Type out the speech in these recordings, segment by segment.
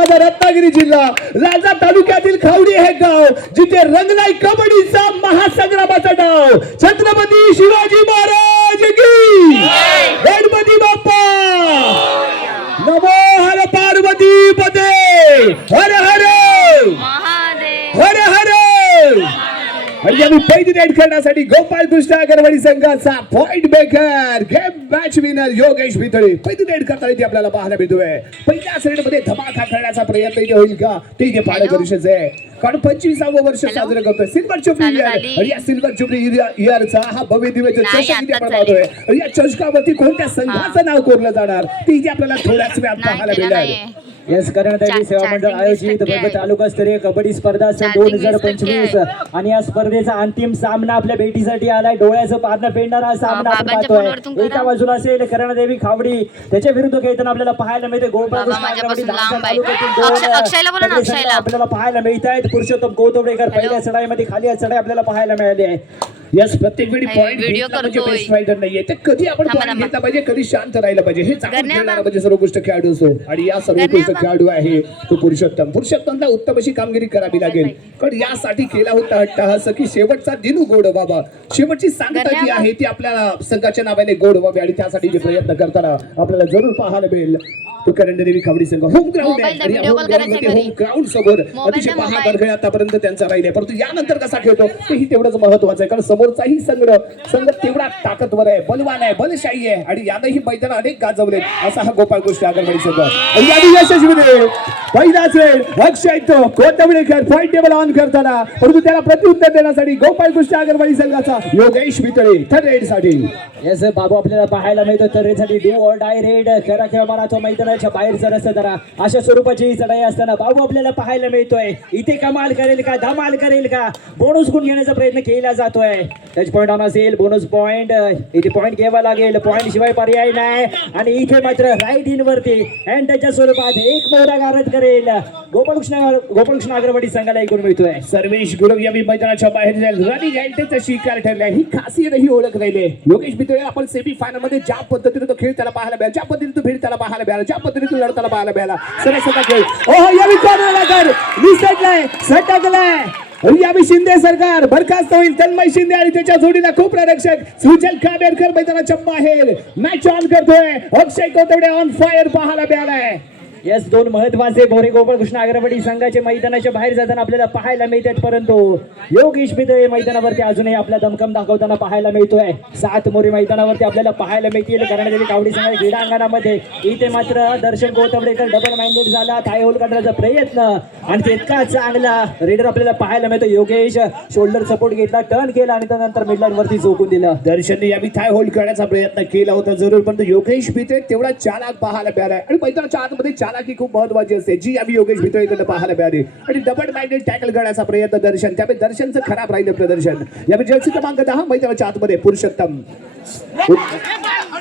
माझा रत्नागिरी जिल्हा राजा तालुक्यातील खावडी हे गाव जिथे रंगलाय कबड्डीचा महासंग्रामाचा डाव. छत्रपती शिवाजी महाराज की! गणपती बाप्पा! नमो हर पार्वती पदे हर हर! महादेव! हर हर! म्हणजे आम्ही पहिली रेड करण्यासाठी गोपाल कृष्ण अगरवाडी संघाचा point maker game match winner Yogesh Bhitale पहिली रेड करताना इथे आपल्याला पाहायला मिळतोय. पहिल्या श्रेणी मध्ये धमाका करण्याचा प्रयत्न इथे होईल का? ते इथे पाहणं गरजेचं आहे कारण पंचवीसावं वर्ष? साजरं करतोय. सिल्वर चालू इयर. आणि या सिल्वर जुबली इयरचा हा भव्य दिव्य चषक इथे आपण. पाहतोय. आणि या चषकावरती कोणत्या संघाचं नाव कोरलं जाणार? ते इथे आपल्याला थोड्याच वेळात पाहायला मिळणार. येस चा- सेवा मंडळ आयोजित आहे. तालुकास्तरीय कबड्डी स्पर्धा दोन हजार पंचवीस. आणि या स्पर्धेचा अंतिम सामना आपल्या भेटीसाठी आलाय. डोळ्याचं पारणं फेडणारा सामना आपण पाहतोय. एका बाजूला असेल कर्णदेवी खावडी. त्याच्या विरुद्ध खेळताना आपल्याला पाहायला मिळते गोपाळ. आपल्याला पाहायला मिळत आहेत पुरुषोत्तम गौतमडेकर पहिल्या चढाईमध्ये खाली चढाई आपल्याला पाहायला मिळाली आहे. यस प्रत्येक वेळी पॉईंट व्हिडिओ. बेस्ट फायटर नाहीये. ते कधी आपण पॉईंट. घेतला पाहिजे कधी शांत राहिलं पाहिजे. हे चांगलं खेळणारा म्हणजे सर्वोत्कृष्ट खेळाडू असतो आणि या गण्या बा- खेळाडू आहे तो पुरुषोत्तम. पुरुषोत्तमला उत्तम अशी कामगिरी करावी लागेल. पण यासाठी केला होता अट्टहास की शेवटचा दिनू गोड बाबा शेवटची सांगता जी आहे ती आपल्याला संघाच्या नावाने गोड व्हावी आणि त्यासाठी जे प्रयत्न करताना आपल्याला जरूर पाहायला मिळेल. करंडदेवी संघ. होम ग्राउंड आहे. होम ग्राउंड समोर अतिशय. खेळ आतापर्यंत त्यांचा राहिले परंतु यानंतर कसा खेळतो? तेही तेवढंच महत्वाचं आहे. कारण समोरचाही संघ संघ तेवढा ताकदवर आहे. बलवान आहे. बलशाही आहे. आणि यानंही मैदान अनेक गाजवले. असा हा गोपाळ गोष्टी आगरवाडी संघ. आणि यशस्वीने. पहिलाच वेळ अक्षय तो कोथंबडेकर पॉईंट टेबल ऑन करताना. परंतु त्याला प्रत्युत्तर देण्यासाठी गोपाळ गोष्टी आगरवाडी संघाचा योगेश मितळे थर्ड रेडसाठी. येस बाबू आपल्याला पाहायला मिळतो. रेडसाठी डू ऑर डाय रेड खरा खेळ मला तो मैदानाच्या बाहेरचा रस्ता जरा. अशा स्वरूपाची ही चढाई असताना बाबू आपल्याला पाहायला मिळतोय. इथे कमाल करेल का? धमाल करेल का? बोनस गुण घेण्याचा प्रयत्न केला जातोय. टच पॉईंट ऑन असेल बोनस पॉईंट इथे पॉईंट घ्यावा लागेल. पॉईंट शिवाय पर्याय नाही. आणि इथे मात्र राईट इन वरती. अँड त्याच्या स्वरूपात एक मोठा गारद करेल. गोपालकृष्ण गोपालकृष्ण अग्रवाडी संघाला एक मिळतोय. सर्वेश गुरव या मैदानाच्या बाहेर जाईल. रनिंग अँटेचा शिकार ठरला ही खासियत ही ओळख राहिले. योगेश मित्र आपण सेमी फायनलमध्ये ज्या पद्धतीने तो खेळ त्याला पाहायला मिळाला ज्या पद्धतीने तो खेळ त्याला पाहायला मिळाला ज्या पद्धतीने तो लढताना पाहायला मिळाला सरळ सदा खेळ ओहो या कर विसटलाय सटकलाय यावी शिंदे सरकार बरखास्त होईल. तन्मय शिंदे आणि त्याच्या जोडीला खूप रक्षक सुजल काबेरकर मैदानाच्या बाहेर. मॅच ऑन करतोय. अक्षय कोतवडे ऑन फायर पाहायला मिळालाय. यस दोन महत्त्वाचे भोरे गोपाळकृष्ण अग्रवाडी संघाचे मैदानाच्या बाहेर जाताना आपल्याला पाहायला मिळतात परंतु योगेश मित्र मैदानावरती अजूनही आपला दमकम दाखवताना पाहायला मिळतोय. सात मोरी मैदानावरती आपल्याला पाहायला मिळतील कारण कावडी संघाच्या क्रीडांगणामध्ये. इथे मात्र दर्शन गोतवडेकर डबल माइंडेड झाला थाय होल करण्याचा प्रयत्न. आणि तितका चांगला रेडर आपल्याला पाहायला मिळतो. योगेश शोल्डर सपोर्ट घेतला टर्न केला आणि त्यानंतर मिडलाईन वरती झोकून दिलं. दर्शनने यावी थाय होल्ड करण्याचा प्रयत्न केला होता जरूर पण योगेश भित्रे तेवढा चालाक पाहायला मिळाला. आणि मैदानाच्या आतमध्ये चालाकी खूप महत्वाची असते. जी आम्ही योगेश भित्रेकडे पाहायला मिळाली. आणि डबल माइंडेड टॅकल करण्याचा प्रयत्न दर्शन. त्यामुळे दर्शनचं खराब राहिलं प्रदर्शन. यावेळी जर्सी क्रमांक दहा मैदानाच्या आतमध्ये पुरुषोत्तम.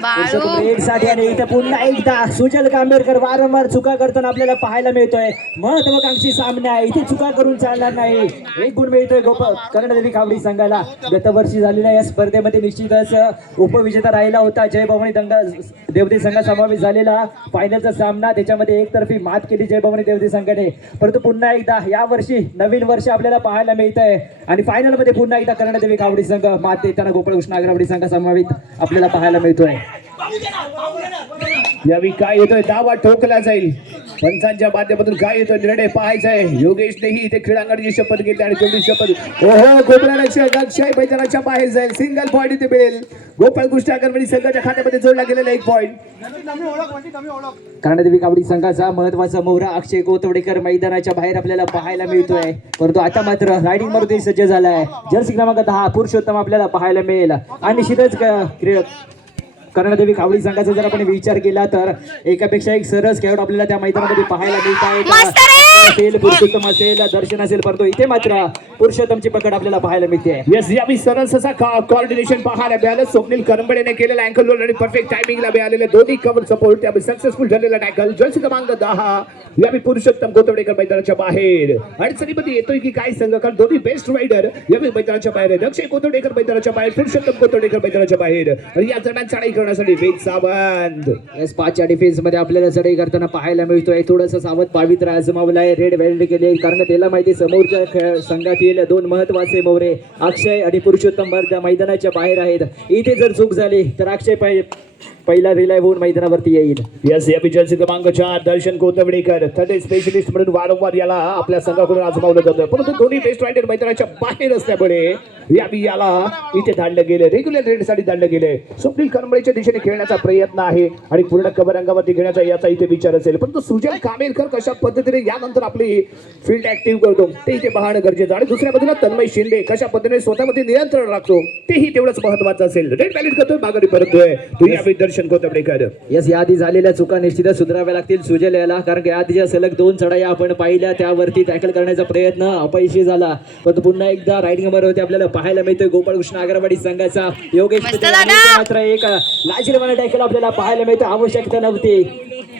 बाळू. रेडसाठी आणि इथे पुन्हा एकदा सुजल कांबेरकर वारंवार चुका करताना आपल्याला पाहायला मिळतोय. महत्वाकांक्षी सामना आहे. इथे चुका करून चालणार नाही. एक गुण मिळतोय गोपाळ कर्णदेवी कावडी संघाला गतवर्षी झालेल्या या स्पर्धेमध्ये निश्चितच उपविजेता राहिला होता. जय भवानी दंगा देवते संघा समावेश झालेला. फायनलचा सामना त्याच्यामध्ये एकतर्फी मात केली जयभवानी देवती संघाने. परंतु पुन्हा एकदा या वर्षी नवीन वर्ष आपल्याला पाहायला मिळतंय. आणि फायनलमध्ये पुन्हा एकदा कर्णदेवी कावडी संघ मात देताना गोपाळकृष्ण अग्रवाडी संघ समावेश आपल्याला पाहायला मिळतोय. यावेळी काय येतोय? दावा ठोकला जाईल. पंचांच्या माध्यमातून काय येतोय? निर्णय पाहायचा आहे. योगेशनेही इथे क्रीडांगणाची शपथ घेतली आणि तेवढी शपथ? ओहो रक्षक अक्षय मैदानाच्या बाहेर जाईल. सिंगल पॉईंट इथे मिळेल. गोपाळ कुष्टी आगरवाडी संघाच्या खात्यामध्ये जोडला गेलेला एक पॉईंट कर्णदेवी कावडी संघाचा महत्त्वाचा मोहरा अक्षय कोतवडेकर मैदानाच्या बाहेर आपल्याला पाहायला मिळतोय. परंतु आता मात्र रायडिंगमध्ये सज्ज झालाय. जर्सी क्रमांक दहा पुरुषोत्तम आपल्याला पाहायला मिळेल. आणि निश्चितच क- क्रीड- कर्णदेवी कावळी संघाचा जर आपण विचार केला तर एकापेक्षा एक सरस खेळाडू आपल्याला त्या मैदानामध्ये पाहायला मिळत आहे. असेल पुरुषोत्तम असेल दर्शन असेल परंतु इथे मात्र पुरुषोत्तमची पकड आपल्याला पाहायला मिळते. यस यावी सरस असा कॉर्डिनेशन पाहायला मिळालं. स्वप्नील करंबडेने केलेला अँकल रोल आणि परफेक्ट टायमिंगला मिळालेले दोन्ही कव्हर सपोर्ट त्यामुळे सक्सेसफुल झालेला टॅकल जर्सी क्रमांक दहा. यावी पुरुषोत्तम गोतवडेकर मैदानाच्या बाहेर. अडचणीमध्ये येतोय की काय संघ? कारण दोन्ही बेस्ट रायडर यावी मैदानाच्या बाहेर आहेत. अक्षय गोतवडेकर मैदानाच्या बाहेर पुरुषोत्तम गोतवडेकर मैदानाच्या बाहेर. आणि या चढान चढाई करण्यासाठी वेग सावंत. पाचच्या डिफेन्समध्ये आपल्याला चढाई करताना पाहायला मिळतोय. थोडस सावध पावित्र्य आजमावलाय. रेड वेल्ड केले कारण त्याला माहिती समोरच्या खेळ संघातील दोन महत्त्वाचे मोरे अक्षय आणि पुरुषोत्तम त्या मैदानाच्या बाहेर आहेत. इथे जर चूक झाली तर अक्षय पाहिजे पहिला रिलाय होऊन मैदानावरती येईल. यस या पिक्चरचे क्रमांक चार दर्शन कोतवडेकर. थर्ड स्पेशलिस्ट म्हणून वारंवार याला आपल्या संघाकडून आजमावलं जातं. परंतु दोन्ही बेस्ट रायडर मैदानाच्या बाहेर असल्यामुळे बी याला इथे धाडलं गेलं. रेग्युलर रेडसाठी धाडलं गेलंय स्वप्नील करंबळेच्या दिशेने खेळण्याचा प्रयत्न आहे आणि पूर्ण कबर अंगावरती घेण्याचा याचा इथे विचार असेल. परंतु सुजय कामेलकर कशा पद्धतीने यानंतर आपली फील्ड ऍक्टिव्ह करतो ते इथे पाहणं गरजेचं आणि दुसऱ्या बाजूला तन्मय शिंदे कशा पद्धतीने स्वतःमध्ये नियंत्रण राखतो तेही तेवढंच महत्वाचं असेल. रेड बॅलेट करतोय माघारी परतोय यावी दर्शन कोतवडेकर यस याआधी झालेल्या चुका निश्चितच सुधाराव्या लागतील सुजल याला. कारण की आधीच्या सलग दोन चढाया आपण पाहिल्या त्यावरती टॅकल करण्याचा प्रयत्न अपयशी झाला. परंतु पुन्हा एकदा रायडिंग वरती आपल्याला पाहायला मिळतोय गोपाळकृष्ण अगरवाडी संघाचा. योगेश मित्र एक लाजीरवाना टॅकल आपल्याला पाहायला मिळतं आवश्यकता नव्हती.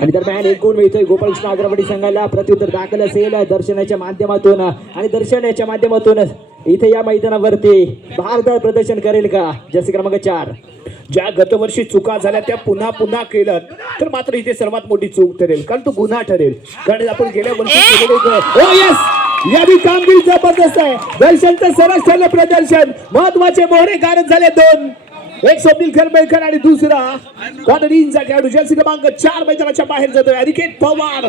आणि दरम्यान एक गुण मिळतोय गोपाळकृष्ण अगरवाडी संघाला. प्रत्युत्तर दाखल असेल दर्शनाच्या माध्यमातून. आणि दर्शनाच्या माध्यमातून इथे या मैदानावरती भारत प्रदर्शन करेल का? जर्सी क्रमांक चार. ज्या गतवर्षी चुका झाल्या त्या पुन्हा पुन्हा केलं तर मात्र इथे सर्वात मोठी चूक ठरेल. कारण तो गुन्हा ठरेल. कारण आपण गेल्या वर्षी yes! या बी कामगिरी जबरदस्त आहे. दर्शनचं सरस ठरलं प्रदर्शन. महत्त्वाचे मोहरे कारक झाले दोन. एक स्वप्नील करमेकर आणि दुसरा कॉटरीनचा खेळाडू. जर्सी क्रमांक चार मैदानाच्या बाहेर जातोय. अनिकेत पवार.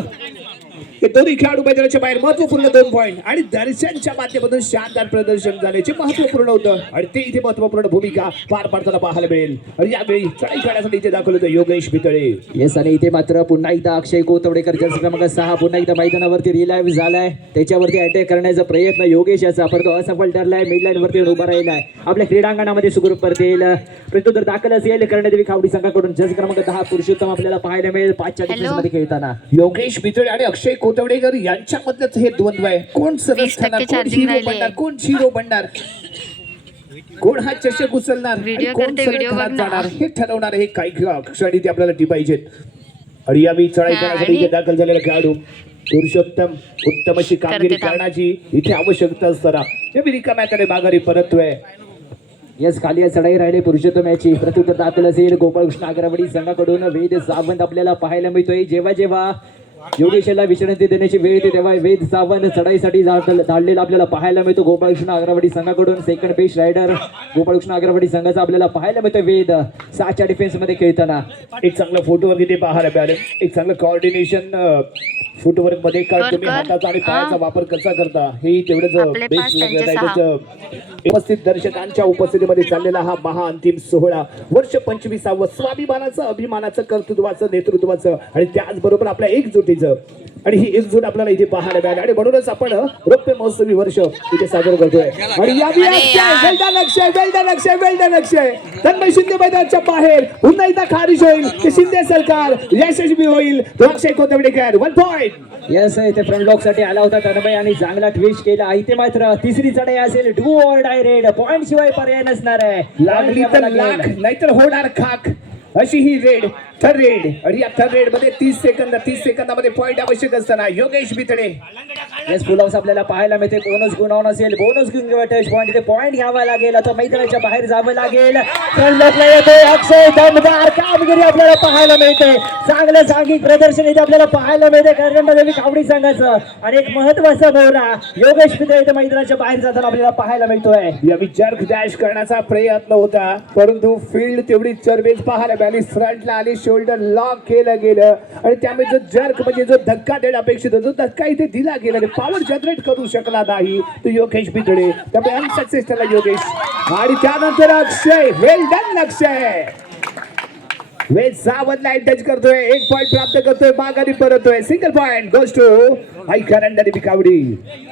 हे दोन्ही खेळाडू मैदानाच्या बाहेर महत्त्वपूर्ण दोन पॉईंट आणि दर्शनच्या माध्यमातून शानदार प्रदर्शन झाल्याचे महत्त्वपूर्ण होतं. आणि ते इथे महत्त्वपूर्ण भूमिका पार पाडताना पाहायला मिळेल. आणि यावेळी चढाई करण्यासाठी इथे दाखल होतं योगेश भितळे येस आणि इथे मात्र पुन्हा एकदा अक्षय कोतवडेकर जर्सी क्रमांक सहा पुन्हा एकदा मैदानावरती रिलाईव्ह झालाय. त्याच्यावरती अटॅक करण्याचा प्रयत्न योगेश याचा परंतु असफल ठरलाय. मिडलाईन वरती उभा राहिलाय. आपल्या क्रीडांगणामध्ये सुखरूप परत येईल प्रत्युत्तर दाखल असेल करण्यादेवी खावडी संघाकडून. जर्सी क्रमांक दहा पुरुषोत्तम आपल्याला पाहायला मिळेल. पाचच्या मध्ये खेळताना. योगेश भितळे आणि अक्षय कोतवडेकर यांच्यामधलंच हे द्वंद्व आहे. कोण सरस ठरणार कोण हिरो बनणार. कोण झिरो बनणार? कोण हा चषक उचलणार? आणि कोण सरळ घरात. जाणार? हे ठरवणार हे काही क्षणी ते आपल्याला टिपायचे आणि यावेळी चढाई करण्यासाठी इथे दाखल झालेला खेळाडू पुरुषोत्तम उत्तम अशी कामगिरी. करण्याची इथे आवश्यकता असताना. हे रिकाम्याकडे माघारी परततोय येस खाली आहे चढाई राहिले पुरुषोत्तम याची. प्रत्युत्तर दाखल असेल. गोपाळकृष्ण अग्रवाडी संघाकडून वेद सावंत आपल्याला पाहायला मिळतोय. जेव्हा जेव्हा योगेशला विश्रांती देण्याची वेळ येते तेव्हा वेद सावंत चढाईसाठी धाड- धाडलेला आपल्याला पाहायला मिळतो. गोपाळकृष्ण अग्रवाडी संघाकडून second best raider Gopalkrishna Agarwadi संघाचा आपल्याला पाहायला मिळतो. वेद सहाच्या डिफेन्समध्ये खेळताना. एक चांगला फुटवर्क इथे पाहायला मिळाले. एक चांगलं कॉर्डिनेशन फुटवर्कमध्ये कारण कर, तुम्ही. हाताचा आणि पायाचा. वापर कसा करता हे तेवढंच बेस्ट. उपस्थित दर्शकांच्या उपस्थितीमध्ये चाललेला हा महाअंतिम सोहळा वर्ष पंचवीसावं स्वाभिमानाचं अभिमानाचं कर्तृत्वाचं नेतृत्वाचं आणि त्याचबरोबर आपल्या एकजुटीचं आणि ही एकजूट आपल्याला इथे पाहायला मिळाली आणि म्हणूनच आपण रौप्य महोत्सवी वर्ष इथे साजरं करतोय आणि या अरे यार. Well done Akshay well done Akshay well done Akshay Tanmay Shinde मैदानाच्या बाहेर पुन्हा एकदा खारिज होईल की शिंदे सरकार यशस्वी होईल तो Akshay Kothawadekar one point yes इथे फ्रंट लॉकसाठी आला होता तन्मय आणि चांगला ट्विस्ट केला. इथे मात्र तिसरी चढाई असेल. Do or die raid point शिवाय पर्याय नसणार आहे. लागली तर लाख नाहीतर होणार खाक. अशी ही रेड. थर्ड रेड आणि या थर्ड रेडमध्ये तीस सेकंद तीस सेकंदामध्ये पॉईंट आवश्यक असताना Yogesh Bitade. Yes full house आपल्याला पाहायला मिळते. बोनस गुणावून असेल. बोनस घेऊन किंवा टच पॉईंट इथे पॉईंट घ्यावा लागेल. आता मैदानाच्या बाहेर जावं लागेल. अक्षय दमदार कामगिरी आपल्याला पाहायला मिळते. चांगलं सांघिक प्रदर्शन इथे आपल्याला पाहायला मिळते. कर्णदेवी कावडी संघाचं आणि एक महत्त्वाचा बोरा योगेश बितडे इथे मैदानाच्या बाहेर जाताना आपल्याला पाहायला मिळतोय. या विचार डॅश करण्याचा प्रयत्न होता. परंतु फील्ड तेवढी चरबेज पाहायला मिळाली. फ्रंटला आली. शोल्डर लॉक केलं गेलं. आणि त्यामुळे जो जर्क म्हणजे जो धक्का देणं अपेक्षित होता धक्का इथे दिला गेला आणि पॉवर जनरेट करू शकला नाही तो योगेश बितडे. त्यामुळे अनसक्सेस त्याला योगेश. आणि त्यानंतर अक्षय. वेल डन अक्षय. वेद सावध लाईन टच करतोय. एक पॉईंट प्राप्त करतोय. माघारी परतोय. सिंगल पॉईंट गोष्ट आई करंडा कावडी.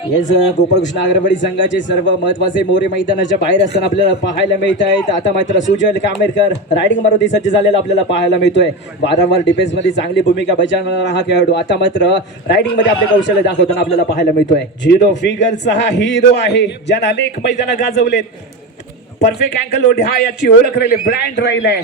येस गोपाळकृष्ण अग्रवाडी संघाचे सर्व महत्त्वाचे मोरे मैदानाच्या बाहेर असताना आपल्याला पाहायला मिळत आहेत आता मात्र सुजल कामेरकर रायडिंग मारुती सज्ज झालेला आपल्याला पाहायला मिळतोय. वारंवार डिफेन्समध्ये चांगली भूमिका बजावणारा हा खेळाडू. आता मात्र रायडिंगमध्ये आपले कौशल्य दाखवताना आपल्याला पाहायला मिळतोय. झिरो फिगरचा हा हिरो आहे. ज्यानं अनेक मैदान गाजवलेत. परफेक्ट अँकल लोड हा याची ओळख राहिली. ब्रँड राहिलाय.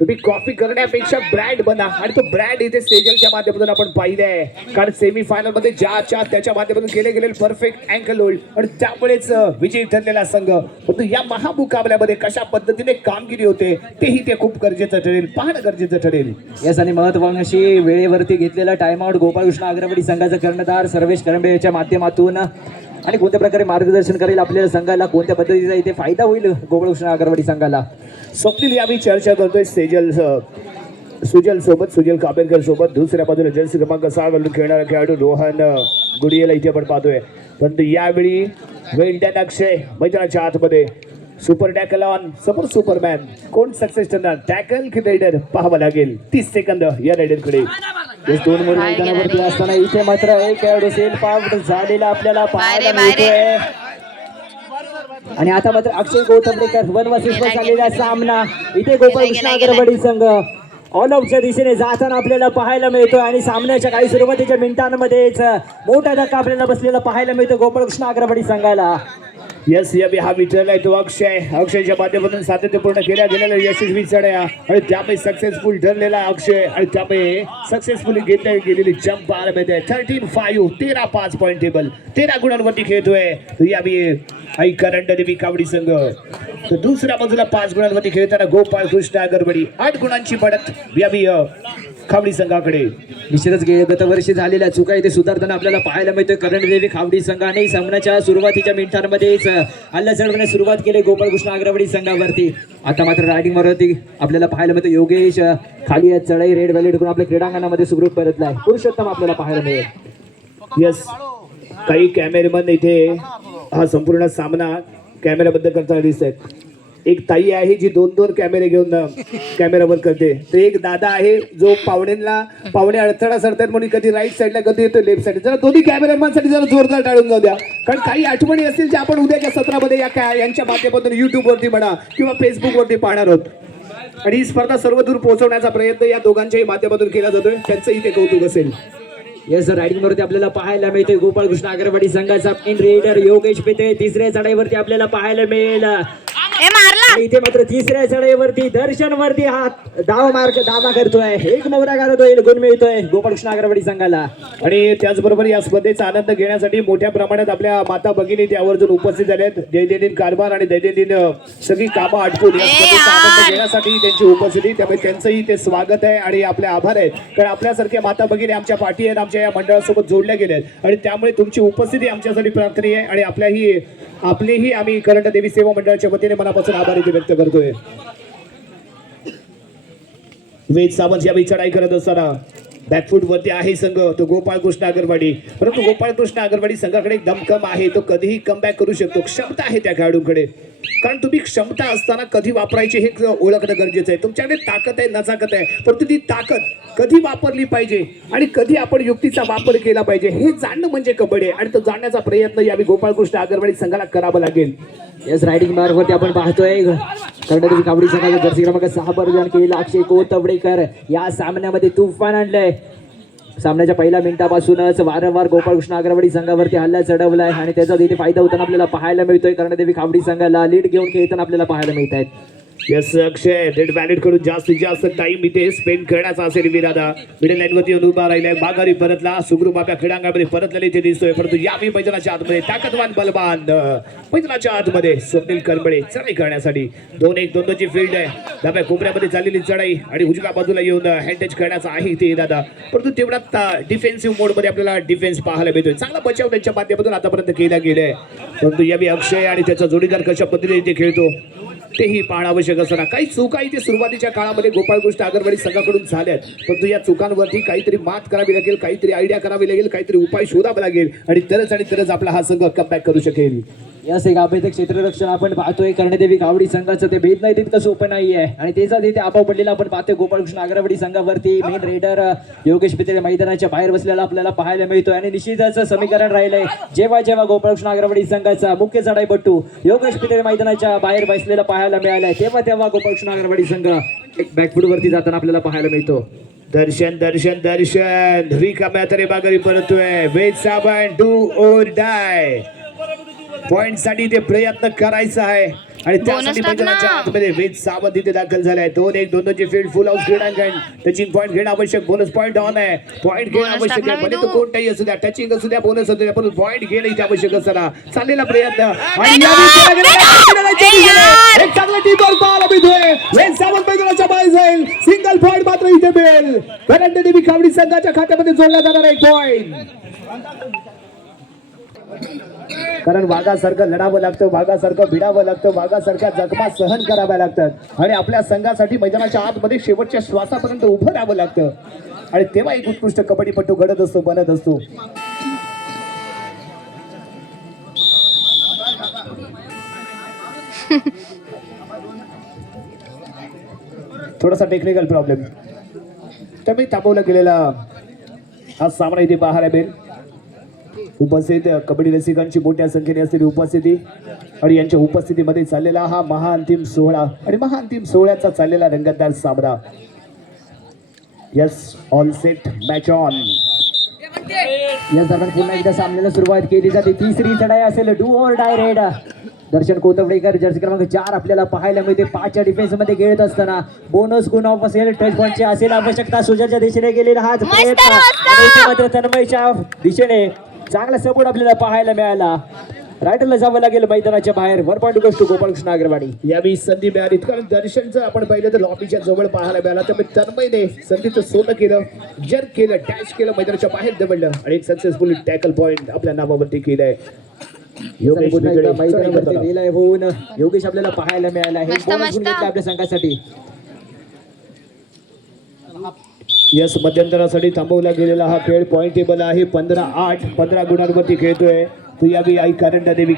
तुम्ही कॉफी करण्यापेक्षा ब्रँड बना. आणि तो ब्रँड इथे सेजलच्या माध्यमातून आपण पाहिलंय. कारण सेमी फायनलमध्ये ज्याच्या त्याच्या माध्यमातून केले गेले परफेक्ट अँकल होल्ड आणि त्यामुळेच विजयी ठरलेला संघ. परंतु या महामुकाबल्यामध्ये कशा पद्धतीने कामगिरी होते तेही ते खूप गरजेचं ठरेल पाहणं गरजेचं ठरेल. यास आणि महत्वाकांक्षी वेळेवरती घेतलेला टाइमआउट गोपाळकृष्ण अग्रवाडी संघाचा कर्णधार सर्वेश करंबे याच्या माध्यमातून. आणि कोणत्या प्रकारे मार्गदर्शन करेल आपल्याला संघाला कोणत्या पद्धतीचा इथे फायदा होईल गोपाळकृष्ण अग्रवाडी संघाला स्वप्नील आम्ही चर्चा करतोय सेजल सुजल सोबत सुजल काबेलकर सोबत. दुसऱ्या बाजूला जर्सी क्रमांक सहा घालून खेळणारा खेळाडू रोहन गुडियाला इथे आपण पाहतोय. परंतु यावेळी वेल्डन अक्षय मैदानाच्या आतमध्ये. सुपर टॅकल ऑन समोर सुपरमॅन. कोण सक्सेस ठरणार? टॅकल की रेडर पाहावं लागेल. तीस सेकंद या रेडरकडे दोन मैदानावरती असताना इथे मात्र एक खेळाडू सेल्फ आउट झालेला आपल्याला पाहायला मिळतोय. आणि आता मात्र Akshay Gautamdekar one versus one चाललेला सामना. इथे गोपाळकृष्ण अग्रवाडी संघ ऑल आउटच्या दिशेने जाताना आपल्याला पाहायला मिळतोय. आणि सामन्याच्या काही सुरुवातीच्या मिनिटांमध्येच मोठा धक्का आपल्याला बसलेला पाहायला मिळतो गोपाळकृष्ण अग्रवाडी संघाला. यस या हा विचारला आहे तो अक्षय अक्षयच्या माध्यमातून सातत्यपूर्ण केल्या गेलेल्या यशस्वी चढ्या. आणि त्यामुळे सक्सेसफुल ठरलेला अक्षय आणि त्यामुळे सक्सेसफुली घेतल्या गेलेली जम्प पाहायला थर्टीन फाईव्ह तेरा पाच पॉईंट टेबल तेरा गुणांवरती खेळतोय. तो यावी आई करंड देवी कावडी संघ. तर दुसऱ्या बाजूला पाच गुणांवरती खेळताना गोपाळ कृष्ण अगरबडी आठ गुणांची पडत यावी अ, कावडी संघाकडे. निश्चितच गतवर्षी झालेल्या चुका इथे सुधारताना आपल्याला पाहायला मिळतोय. करणदेवी खावडी संघाने सामन्याच्या सुरुवातीच्या मिनिटांमध्येच हल्ला चढवण्यास सुरुवात केली गोपाळकृष्ण अग्रवाडी संघावरती. आता मात्र रायडिंग वरती आपल्याला पाहायला मिळतं योगेश खाली चढाई रेड व्हॅलेट करून आपल्या क्रीडांगणामध्ये सुखरूप परतलाय. पुरुषोत्तम आपल्याला पाहायला मिळेल. यस काही कॅमेरेमन इथे हा संपूर्ण सामना कॅमेऱ्याबद्दल करताना दिसत आहेत एक ताई आहे जी दोन दोन कॅमेरे घेऊन कॅमेरा कॅमेरावर करते. तर एक दादा आहे जो पाहुण्यांना पाहुणे अडथळा सरतात म्हणून कधी राईट साईडला कधी येतो लेफ्ट साईड जरा दोन्ही कॅमेरामॅनसाठी जरा जोरदार टाळून जाऊ द्या. कारण काही आठवणी असतील जे आपण उद्याच्या सत्रामध्ये या काय यांच्या माध्यमातून युट्यूबवरती म्हणा किंवा फेसबुकवरती पाहणार आहोत. आणि ही स्पर्धा सर्व दूर पोहोचवण्याचा प्रयत्न या दोघांच्याही माध्यमातून केला जातोय. त्यांचंही ते कौतुक असेल. येस रायडिंगवरती आपल्याला पाहायला मिळते गोपाळकृष्ण अग्रवाडी संघाचा इन रेडर योगेश पेते तिसऱ्या चढाईवरती आपल्याला पाहायला मिळेल. ए मारला. इथे मात्र तिसऱ्या चढाईवरती दर्शन वरती हा धाव मार्ग दावा करतोय. एक मोहरा करतोय गुण मिळतोय गोपाळकृष्ण अग्रवाडी संघाला. आणि त्याचबरोबर या स्पर्धेचा आनंद घेण्यासाठी मोठ्या प्रमाणात आपल्या माता भगिनी ते आवर्जून उपस्थित झाल्या आहेत दैनंदिन कारभार आणि दैनंदिन सगळी कामं आटपून या स्पर्धेचा! आनंद घेण्यासाठी त्यांची उपस्थिती त्यामुळे त्यांचंही ते स्वागत आहे आणि आपले आभार आहेत कारण आपल्यासारख्या माता भगिनी आमच्या पाठी आहेत आमच्या या मंडळासोबत जोडल्या गेल्या आहेत आणि त्यामुळे तुमची उपस्थिती आमच्यासाठी प्रार्थनीय आहे आणि आपल्याही आपलेही आम्ही करंट देवी सेवा मंडळाच्या वतीने मनापासून आभारी व्यक्त करतोय. वेद सावंत यावेळी चढाई करत असताना बॅकफूट वरती आहे संघ तो गोपाळ कृष्ण अगरवाडी परंतु गोपाळ कृष्ण अगरवाडी संघाकडे दमकम आहे तो कधीही कमबॅक करू शकतो. क्षमता आहे त्या खेळाडूंकडे. कारण तुम्ही क्षमता असताना कधी वापरायची हे ओळखणं गरजेचं आहे. तुमच्याकडे ताकद आहे नजाकत आहे. परंतु ती ताकद कधी वापरली पाहिजे आणि कधी आपण युक्तीचा वापर केला पाहिजे हे जाणणं म्हणजे कबड्डी आहे. आणि तो जाणण्याचा प्रयत्न यावेळी गोपाळकृष्ण आगरवाडी संघाला करावा लागेल. येस रायडिंग मार्गवरती आपण पाहतोय. कर्णदेवी कावडी संघाचा जर्सी क्रमांक सहा बरोबर केलेला अक्षय कोतवडेकर या सामन्यामध्ये तुफान आणलंय. सामन्याच्या पहिल्या मिनिटापासूनच वारंवार गोपाळकृष्ण अग्रवाडी संघावरती हल्ला चढवलाय आणि त्याचा तिथे फायदा होताना आपल्याला पाहायला मिळतोय कर्णदेवी खावडी संघाला. लीड घेऊन खेळताना आपल्याला पाहायला मिळत आहेत यस अक्षय रेड बॅलेटकडून जास्तीत जास्त टाइम इथे स्पेंड करण्याचा असेल विरादा. मिडल लाईन वरती येऊन उभा राहिलाय. माघारी परतला. सुग्रुप आपल्या क्रीडांगामध्ये परतलेले इथे दिसतोय. परंतु यावी मैदानाच्या आतमध्ये ताकदवान बलवान मैदानाच्या आतमध्ये स्वप्नील करंबळे चढाई करण्यासाठी दोन एक दोन दोनची फील्ड आहे. डाव्या कोपऱ्यामध्ये चाललेली चढाई आणि उजव्या बाजूला येऊन हँडटच करण्याचा आहे इथे दादा परंतु तेवढा डिफेन्सिव्ह मोडमध्ये आपल्याला डिफेन्स पाहायला मिळतोय. चांगला बचाव त्यांच्या माध्यमातून आतापर्यंत केला गेलाय. परंतु यावी अक्षय आणि त्याचा जोडीदार कशा पद्धतीने इथे खेळतो? तेही पाहणं आवश्यक असणार काही चुका इथे सुरुवातीच्या काळामध्ये गोपाळकृष्ण आगरवाडी संघाकडून झाल्यात. परंतु या चुकांवरती काहीतरी मात करावी लागेल काहीतरी आयडिया करावी लागेल काहीतरी उपाय शोधावा लागेल. आणि तरच आणि तरच आपला हा संघ कमबॅक करू शकेल. यस एक अभेद क्षेत्ररक्षण आपण पाहतोय. कर्णदेवी गावडी संघाचं ते भेद नाही तितकं सोपं नाहीये आणि त्याचा तिथे आपाव पडलेला आपण पाहतोय. गोपाळकृष्ण आग्रावडी संघावरती मेन रेडर योगेश पितळे मैदानाच्या बाहेर बसलेला आपल्याला पाहायला मिळतोय. आणि निश्चितच समीकरण राहिलंय. जेव्हा जेव्हा गोपाळकृष्ण आग्रावडी संघाचा मुख्य चढाईपट्टू योगेश पितळे मैदानाच्या बाहेर बसलेला पाहायला मिळालाय तेव्हा तेव्हा गोपाळकृष्ण आग्रावडी संघ एक बॅकफूट वरती जाताना आपल्याला पाहायला मिळतो. दर्शन दर्शन दर्शन. रिकाम्या तरी बागरी परतोय वेद साबण डू ओर डाय पॉइंटसाठी ते प्रयत्न करायचा आहे. आणि त्यासाठी. मैदानाच्या आतमध्ये वेद सावंत इथे दाखल झालाय. दोन एक दोन दोनची फील्ड फुल हाऊस क्रीडांगण टचिंग पॉईंट घेणं आवश्यक. बोनस पॉईंट ऑन आहे. पॉईंट घेणं आवश्यक आहे. टाकणार भले मी तो तू. कोणताही असू द्या. टचिंग असू द्या बोनस असू द्या पण पॉईंट घेणं इथे आवश्यक असताना चाललेला प्रयत्न. आणि चांगला टीम बॉल पाहायला मिळतोय. वेद सावंत मैदानाच्या बाहेर जाईल. सिंगल पॉईंट मात्र इथे मिळेल. करंट देवी खावडी संघाच्या खात्यामध्ये जोडला जाणार एक पॉईंट कारण वाघासारखं लढावं लागतं वाघासारखं भिडावं लागतं वाघासारख्या जखमा सहन कराव्या लागतात. आणि आपल्या संघासाठी मैदानाच्या आतमध्ये शेवटच्या श्वासापर्यंत उभं राहावं लागतं. आणि तेव्हा एक उत्कृष्ट कबड्डीपट्टू घडत असतो बनत असतो. थोडासा टेक्निकल प्रॉब्लेम त्यामुळे थांबवला गेलेला हा सामना इथे आहे मिळेल उपस्थित कबड्डी रसिकांची मोठ्या संख्येने असलेली उपस्थिती आणि यांच्या उपस्थितीमध्ये चाललेला हा महाअंतिम सोहळा आणि महाअंतिम सोहळ्याचा चाललेला रंगतदार सामना. Yes all set match on या दरम्यान पुन्हा एकदा सामन्याला सुरुवात केली जाते. तिसरी चढाई असेल do or die raid Darshan Kothawadekar jersey क्रमांक चार आपल्याला पाहायला मिळते. पाचच्या डिफेन्समध्ये खेळत असताना बोनस गुण ऑफ असेल टच पॉईंटची असेल आवश्यकता. सुजाच्या दिशेने गेलेला हाच प्रयत्न. मस्त. आणि इथे मात्र तन्मयच्या दिशेने चांगला सपोर्ट आपल्याला पाहायला मिळाला. रायटरला जावं लागेल मैदानाच्या बाहेर. वन पॉईंट गोष्ट गोपाळकृष्ण अग्रवाडी यावेळी संधी मिळाली. कारण दर्शनचं आपण पाहिलं तर लॉबीच्या जवळ पाहायला मिळाला. त्यामुळे तन्मयने संधीचं सोनं केलं जर केलं डॅश केलं मैदानाच्या बाहेर दबडलं आणि एक सक्सेसफुल टॅकल पॉईंट आपल्या नावावरती केलंय. योगेश होऊन. योगेश आपल्याला पाहायला मिळाला. हे घेतला आपल्या संघासाठी. यस मध्यंतरासाठी थांबवला गेलेला हा खेळ पॉईंट टेबल आहे. पंधरा आठ पंधरा गुणांवरती खेळतोय. तू या बी आई कारंडा देवी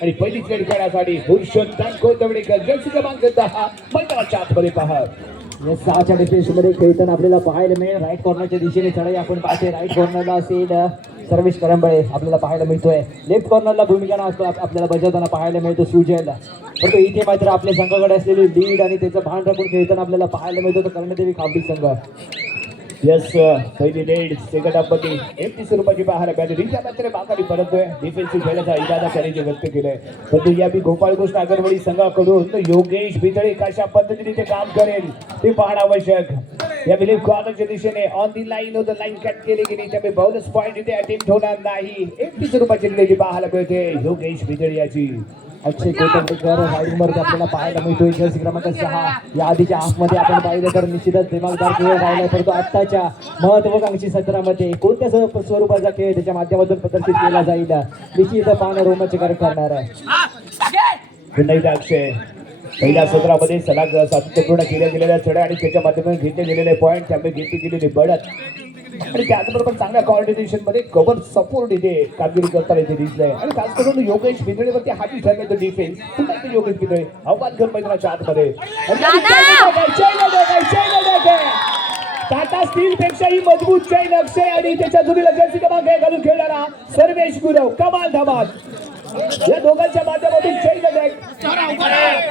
आणि पहिली खेळ खेळण्यासाठी पुरुषोत्तम कोतवडेकर जर्सी क्रमांक दहा मैदानाच्या आतमध्ये पहा या सहाच्या डिफेन्समध्ये खेळताना आपल्याला पाहायला मिळेल. राईट कॉर्नरच्या दिशेने चढाई आपण पाहते राईट कॉर्नरला असेल सर्वेश करंबळे आपल्याला पाहायला मिळतोय. लेफ्ट कॉर्नरला भूमिका असतो- आपल्याला बजावताना पाहायला मिळतो सुजयला. परंतु इथे मात्र आपल्या संघाकडे असलेली लीड आणि त्याचं भान राखून खेळताना आपल्याला पाहायला मिळतो. तो कर्णदेवी खाबडी संघ. यस पहिली रेड सेकंड अपती एकतीस रुपयाची पाहायला मिळाली रिक्षा मात्र बाकाली परतोय डिफेन्सिव्ह खेळाचा इरादा करायचे व्यक्त केलंय परंतु या बी गोपाळ गोष्ट आगरवाडी संघाकडून योगेश भितळे कशा पद्धतीने ते काम करेल ते पाहणं आवश्यक। या बिलीफ कॉर्नरच्या दिशेने ऑन दी लाईन होतं लाईन कट केली गेली त्यामुळे बहुतच पॉईंट इथे अटेम्प्ट होणार नाही। एकतीस रुपयाची रिलेजी पाहायला मिळते योगेश भितळे याची। अक्षय कोटंबीकर राईडिंग आपल्याला पाहायला मिळतोय. जर्सी क्रमांक सहा. या आधीच्या हाफमध्ये आपण पाहिलं तर निश्चितच दिमागदार खेळ राहिला परंतु आत्ताच्या महत्वाकांक्षी सत्रामध्ये कोणत्या स्वरूपाचा खेळ त्याच्या माध्यमातून प्रदर्शित केला जाईल? निश्चित पाहणं रोमांचकार करणार आहे. अक्षय. पहिल्या सत्रामध्ये सलाग सातत्यपूर्ण केल्या गेलेल्या चढ्या आणि त्याच्या माध्यमातून घेतले गेलेले पॉईंट त्यामुळे घेतली गेलेली बढत आणि त्याचबरोबर चांगल्या कॉर्डिनेशनमध्ये कव्हर सपोर्ट इथे कामगिरी करताना इथे दिसलंय. आणि खास करून योगेश बिदळेवरती हाती ठरले तो डिफेन्स पुन्हा एकदा योगेश बिदळे आव्हान कर मैदानाच्या आतमध्ये. टाटा स्टील पेक्षाही मजबूत चैन अक्षय आणि त्याच्या जोडीला जर्सी क्रमांक एक घालून खेळणारा सर्वेश गुरव. कमाल धमाल. या दोघांच्या माध्यमातून चैन अटॅक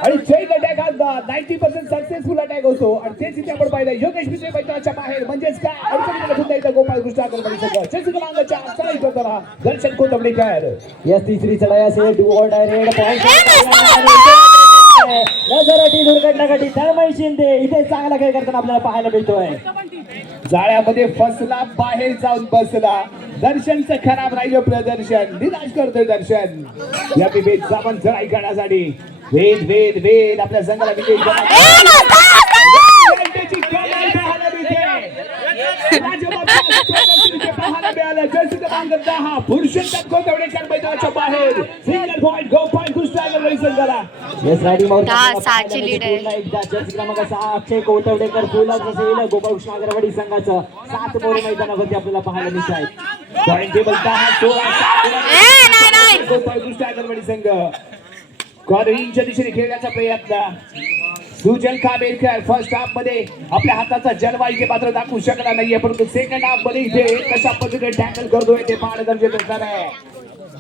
आणि चैन अटॅक हा नाईन्टी पर्सेंट सक्सेसफुल अटॅक होतो. आणि तेच इथे आपण पाहिलं योगेश मित्रे मैदानाच्या बाहेर. म्हणजेच काय? अडचणीमध्ये पुन्हा एकदा गोपाळ कृष्ण आक्रमणी संघ. क्रमांकाच्या दर्शन कोथंबडेकर या तिसरी चढाई असेल. डू ऑर डाय रेड नजराटी दुर्घटना घडली शिंदे इथे चांगला खेळ करताना आपल्याला पाहायला मिळतोय. जाळ्यामध्ये फसला बाहेर जाऊन बसला. दर्शनचं खराब राहिलं प्रदर्शन. निराश करतोय दर्शन. या बिबेचा पण चढाई करण्यासाठी. वेद वेद वेद. आपल्या संघाला विजय सहाची मिळते. आहे. क्रमांक सहा अक्षय कोथवडेकर फुलाच असेल गोपाळकृष्ण अगरवाडी संघाचं सात मोरे मैदानावरती आपल्याला पाहायला मिळत आहेत पॉईंट टेबल दहा सोळा ए नाही नाही गोपाल कृष्ण अगरवाडी संघ कॉर्नरिंगच्या दिशेने खेळण्याचा प्रयत्न सुजल काबेरकर फर्स्ट हाफमध्ये आपल्या हाताचा जलवा इथे मात्र दाखवू शकला नाहीये परंतु सेकंड हाफमध्ये इथे कशा पद्धतीने टॅकल करतोय ते पाहणं गरजेचं आहे.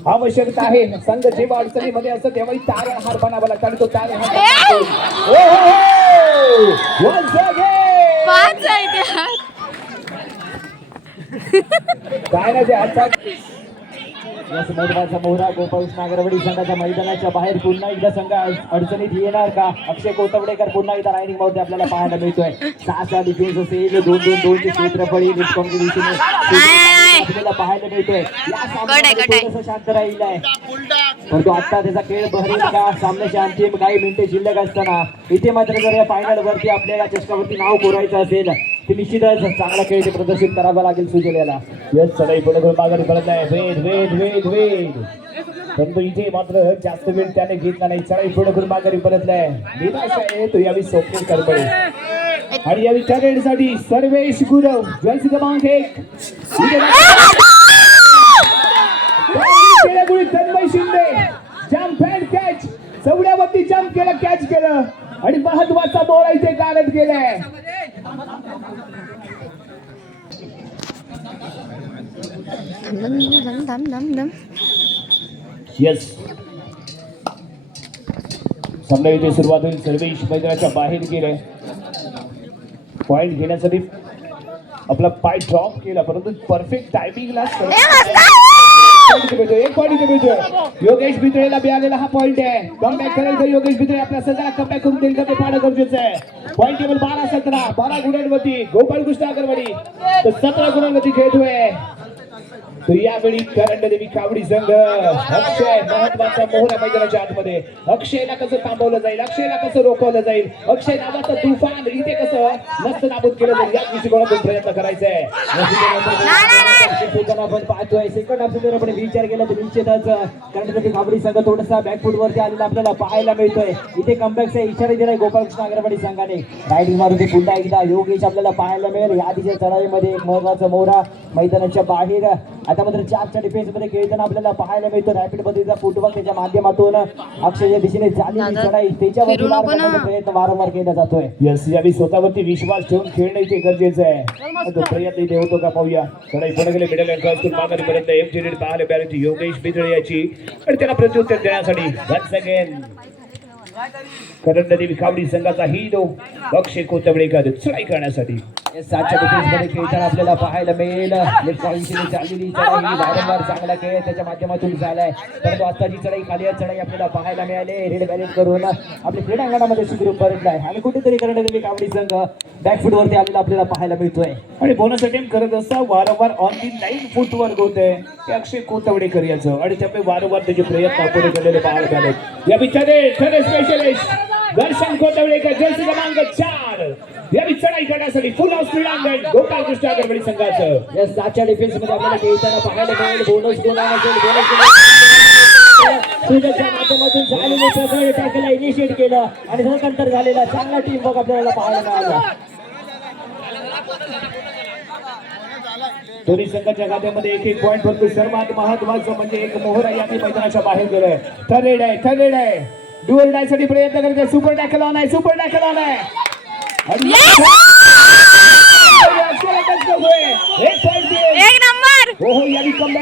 आवश्यकता आहे. संघ जेव्हा अडचणीमध्ये असतं तेव्हा तारे हार बनावा लागतात आणि तो तारे हार हो हो त्या काय ना ते आता याच महत्त्वाचा मोहरा गोपाळकृष्ण अगरवाडी संघाच्या मैदानाच्या बाहेर पुन्हा एकदा संघ अड- अडचणीत येणार का? अक्षय कोथवडेकर पुन्हा एकदा रायडिंगमध्ये आपल्याला पाहायला मिळतोय. सहा सहा डिफेन्स असेल दोन दोन क्षेत्रफळी रिस्पॉन्सच्या दिशेने. नाही. आपल्याला पाहायला मिळतोय. या सामन्यामध्ये शांत राहील आहे. परंतु आता त्याचा खेळ बहरेल का सामन्याच्या अंतिम काही मिनिटे शिल्लक असताना इथे मात्र जर या फायनल वरती आपल्याला चषकावरती नाव कोरायचं असेल ते निश्चितच चांगला खेळ प्रदर्शित करावा लागेल सुजलेला यस येस चढाई पुढे करून माघारी पडत आहे वेद वेद वेद वेद. परंतु इथे मात्र जास्त वेळ त्याने घेतला नाही. चढाई पुढे करून माघारी परतलाय निराशा आहे तो यावेळी स्वप्न करपडे आणि यावेळी करेडसाठी सर्वेश गुरव. जर्सी क्रमांक एक केल्यामुळे Tanmay Shinde. Jump and catch चौड्यावरती jump केलं कॅच केलं. आणि महत्त्वाचा बॉल इथे धम धम येस इथे सुरुवात होईल सर्वेश मैदानाच्या बाहेर गेले. पॉइंट घेण्यासाठी आपला पाय ड्रॉप केला परंतु परफेक्ट टायमिंगला एक पॉईंट इथे योगेश भितळेला मिळालेला हा पॉईंट आहे. कमबॅक करेल तर योगेश भितळे. आपल्या सगळ्या कम बॅक करून देईल का ते पाहणं गरजेचं आहे. पॉईंट टेबल बारा सतरा बारा गुणांवरती. गोपाळ कृष्ण अगरवाडी तर सतरा गुणांवरती खेळतोय. यावेळी करंड देवी कावडी संघ. अक्षय महत्त्वाचा मोहरा मैदानाच्या आतमध्ये. अक्षयला कसं थांबवलं जाईल? अक्षयला कसं रोखवलं जाईल? अक्षय नावाचं तुफान इथे कसं नसतं नाबूद केलं जाईल? या दृष्टिकोनातून प्रयत्न करायचा आहे. आपण पाहतोय. सेकंड हाफ जर आपण विचार केला तर निश्चितच कर्नाटक काबडी संघ थोडासा बॅकफूट वरती आलेला आपल्याला पाहायला मिळतोय. इथे कमबॅकचा इशारा दिलाय गोपाळकृष्ण अगरवाडी संघाने. रायडिंग मारून ते पुन्हा एकदा योगेश आपल्याला पाहायला मिळेल. या आधीच्या चढाईमध्ये एक महत्त्वाचा मोहरा मैदानाच्या बाहेर आता मात्र चारच्या डिफेन्समध्ये खेळताना आपल्याला पाहायला मिळतो. रॅपिड पद्धतीचा फुटबॉल त्याच्या माध्यमातून अक्षयच्या दिशेने झालेली चढाई. करण्याचा प्रयत्न वारंवार केला जातोय. यस यावेळी स्वतःवरती विश्वास ठेवून खेळणं इथे गरजेचं आहे. तो प्रयत्न इथे होतो का पाहूया. चढाई पुढे गेले मिडल अँड माघारी पर्यंत एम जी योगेश बिजळे याची. आणि त्याला प्रत्युत्तर देण्यासाठी करंड देवी कावडी संघाचा ही दो अक्षय कोतबळेकर चढाई करण्यासाठी सातच्या मध्ये खेळताना आपल्याला पाहायला मिळेल. चाललेली चढाई वारंवार चांगला खेळ त्याच्या माध्यमातून झालाय. परंतु आता जी चढाई खाली चढाई आपल्याला पाहायला मिळाली. रेड बॅलेट करून आपल्या क्रीडांगणामध्ये सुखरूप परतलाय आणि कुठेतरी कावडी संघ बॅकफूट वरती आलेला आपल्याला पाहायला मिळतोय. आणि बोनस अटेम्प्ट करत असता वारंवार on the line footwork होत आहे ते अक्षय कोतवडेकर याचं. आणि त्यामुळे वारंवार त्याचे प्रयत्न पुढे केलेले पाहायला मिळाले या बिचारे स्पेशलिस्ट दर्शन कोतवडेकर जर्सी क्रमांक चार. या चढाई करण्यासाठी फुल हाऊस क्रीडांगण गोपाल कृष्ण अगरवाडी संघाचं. या सातच्या डिफेन्समध्ये आपल्याला खेळताना पाहायला मिळेल. बोनस गोला असेल बोनस सूर्याच्या माध्यमातून झालेले सगळे टॅकल इनिशिएट केलं आणि नंतर झालेला चांगला टीम वर्क आपल्याला पाहायला मिळाला. दोन्ही संघाच्या खात्यामध्ये एक एक पॉईंट परंतु सर्वात महत्वाचं म्हणजे एक मोहरा यांनी मैदानाच्या बाहेर गेलोय थर्ड आहे थर्ड आहे. डुअल डायसाठी प्रयत्न करत सुपर टॅकल ऑन आहे. सुपर टॅकल ऑन आहे. एक नंबर! हो हो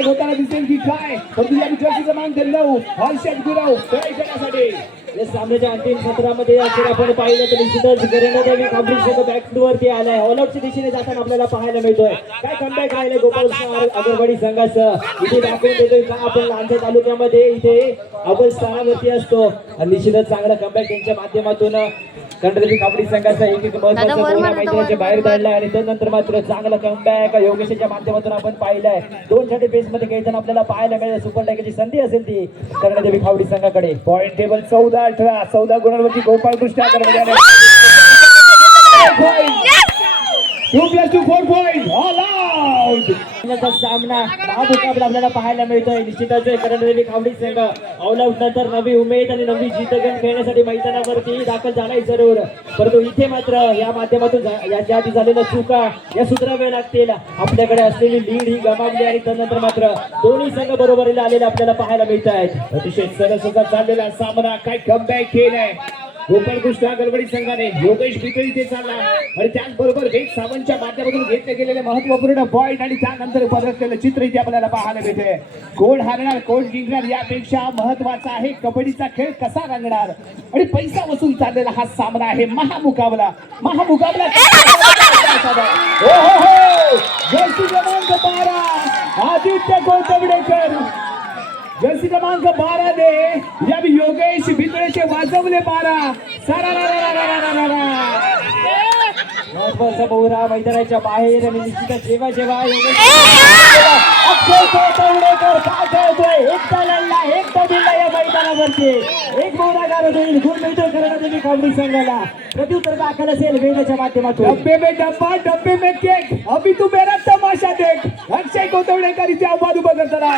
होताना दिसेल की काय? परंतु यावी जर्सी क्रमांक नऊ हर्षद गुरव ट्राय करण्यासाठी या सामन्याच्या अंतिम सत्रामध्ये अखेर आपण पाहिलं तर निश्चितच गरजेच्या काबडी संघ बॅक आलाय. ऑलआउटच्या दिशेने जाताना आपल्याला पाहायला मिळतोय. काय कमबॅक राहिले गोपाल अगरवाडी संघाचं? इथे दाखवून देतोय का आपण लांजा तालुक्यामध्ये? इथे अव्वल स्थानावरती असतो. निश्चितच चांगला कमबॅक त्यांच्या माध्यमातून कंडरदी काबडी संघाचा एक एक महत्त्वाचा बाहेर मारा. काढलाय आणि त्यानंतर मात्र चांगला कमबॅक योगेशच्या माध्यमातून आपण पाहिलंय. दोन साठी बेस मध्ये खेळताना आपल्याला पाहायला मिळेल सुपर टॅकेची संधी असेल ती. कर्णदेवी खावडी संघाकडे. पॉईंट टेबल चौदा अठरा चौदा गुणांवरती Gopal Krishna two plus two four point all out सामना सामना महामुकाबला आपल्याला पाहायला मिळतोय. निश्चितच करंडवेली खावडी संघ ऑल आउट नंतर नवी उमेद आणि नवी जीतगण खेळण्यासाठी मैदानावरती दाखल झालाय जरूर. परंतु इथे मात्र या माध्यमातून याच्या आधी झालेल्या चुका या सुधाराव्या लागतील. आपल्याकडे असलेली लीड ही गमावली आणि त्यानंतर मात्र दोन्ही संघ बरोबरीला आलेले आपल्याला पाहायला मिळत आहेत अतिशय सरस चाललेला सामना. काय कमबॅक केलाय? गोपाळ कृष्णा गडबडी संघाने योगेश पितळी ते चालला. आणि त्याचबरोबर वेग सावंतच्या माध्यमातून घेतले गेलेले महत्त्वपूर्ण पॉईंट आणि त्यानंतर बदललेलं चित्र इथे आपल्याला पाहायला मिळते. कोण हारणार कोण जिंकणार यापेक्षा महत्त्वाचा आहे कबड्डीचा खेळ कसा रंगणार? आणि पैसा वसूल चाललेला हा सामना आहे महामुकाबला. महामुकाबला हो हो हो. आदित्य गौतमडेकर जर्सी क्रमांक बारा दे. या योगेश भितळेचे वाजवले बारा. सारा रा रा रा रा रा रा रा. बहुरा मैदानाच्या बाहेर आणि निश्चितच जेव्हा जेव्हा अक्षय काय खेळतोय एकटा लढला एकटा दिला या मैदानावरती. एक बहुरागार होईल गुण मिळतोय करण्यासाठी कबड्डी संघाला. प्रत्युत्तर दाखल असेल वेगाच्या माध्यमातून. डब्बे में डब्बा डब्बे में केक. अभी तू मेरा तमाशा देख. अक्षय कोतवडेकर इथे आव्हान उभं करताना.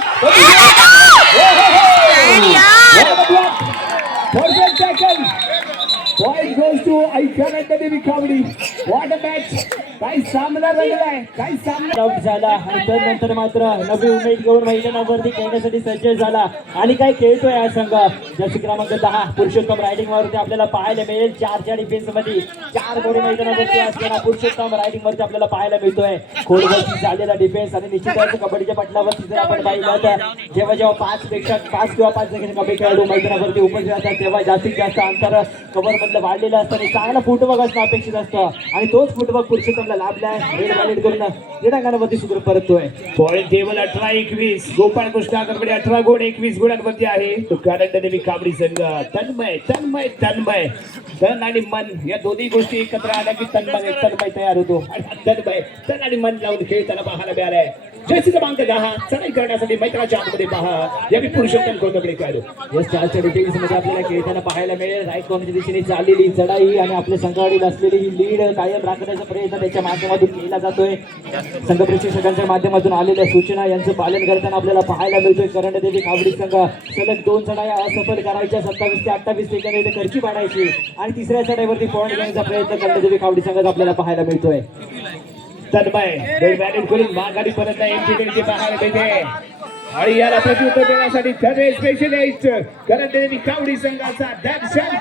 goes to Icon and the recovery. What a match! काही सामना रंगलाय सामना. झाला. आणि त्यानंतर मात्र नवी उमेद घेऊन मैदानावरती खेळण्यासाठी सज्ज झाला. आणि काय खेळतोय हा संघ? जर्सी क्रमांक दहा पुरुषोत्तम रायडिंग वरती आपल्याला पाहायला मिळेल. चारच्या डिफेन्समध्ये चार गोडी मैदानावरती असताना पुरुषोत्तम रायडिंग वरती आपल्याला पाहायला मिळतोय. खोडवरती झालेला डिफेन्स आणि निश्चितच कबड्डीच्या पटलावरती जर आपण पाहिलं तर जेव्हा जेव्हा पाच पेक्षा पाच किंवा पाच कबड्डी खेळाडू मैदानावरती उपस्थित असतात तेव्हा जास्तीत जास्त अंतर कव्हर मधलं वाढलेलं असतं आणि चांगला फुटवर्क असणं अपेक्षित असतं. आणि तोच फुटवर्क ला लाभलाय क्रीडा गणपती शुक्र क्रीडांगणावरती सुरू परततोय. पॉइंट टेबल अठरा एकवीस. गोपाळ कृष्ण गडबडी अठरा गुण एकवीस गुणांवरती आहे. तो कारण देवी काबडी संघ. तन्मय तन्मय तन्मय. तन आणि मन या दोन्ही गोष्टी एकत्र आल्या की तन्मय तन्मय तयार होतो. तन्मय तन आणि मन लावून खेळ त्याला पाहायला मिळालाय. जयसी क्रमांक दहा चढाई करण्यासाठी मैत्राच्या आतमध्ये पहा. या मी पुरुषोत्तम कोणकडे खेळलो यस चारच्या डिटेल्समध्ये आपल्याला खेळताना पाहायला मिळेल. राईट कॉर्नरच्या दिशेने चाललेली चढाई आणि आपल्या संघावरील असलेली ही लीड कायम राखण्याचा प्रयत्न त्याच्या माध्यमातून केला जातोय. संघ प्रशिक्षकांच्या माध्यमातून आलेल्या सूचना यांचं पालन करताना आपल्याला पाहायला मिळतोय. करंडदेवी कावडी संघ. सलग दोन चढाया असफल करायच्या. सत्तावीस ते अठ्ठावीस सेकंद इथे खर्ची पाडायची. आणि तिसऱ्या चढाईवरती पॉईंट घेण्याचा प्रयत्न करंडदेवी कावडी संघात आपल्याला पाहायला मिळतोय. तन्मय रेड बॅलेट करून माघारी परत एमपीकडे पाहायला मिळते. आणि याला प्रत्युत्तर देण्यासाठी खरे स्पेशलिस्ट कावडी संघाचा दर्शन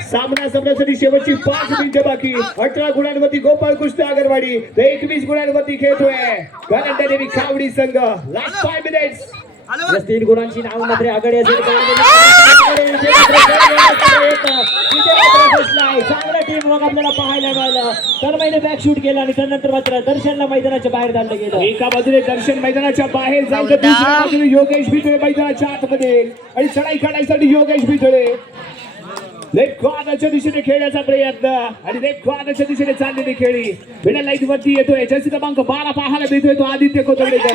सामना संपण्यासाठी शेवटची पाच मिनिटं बाकी. अठरा गुणांवरती गोपाळ कृष्ण अगरवाडी तर एकवीस गुणांवरती खेळतोय. करंट देवी कावडी संघ. लास्ट फाय मिनिट्स तीन गुणांची नाव मात्र आघाडी असेल. चांगला टीम मग आपल्याला पाहायला मिळालं. तर महिने बॅक शूट केला आणि त्यानंतर मात्र दर्शनला मैदानाच्या बाहेर धाडलं गेलं. एका बाजूने दर्शन मैदानाच्या बाहेर तर दुसऱ्या बाजूने योगेश भितळे मैदानाच्या आतमध्ये. आणि चढाई काढायसाठी योगेश भितळे लेफ्ट कॉर्नरच्या दिशेने खेळण्याचा प्रयत्न. आणि लेफ्ट कॉर्नरच्या दिशेने चाललेली खेळी. लाइट वरती येतोय. जर्सी क्रमांक बारा पाहायला मिळतोय तो आदित्य कोथंबडेकर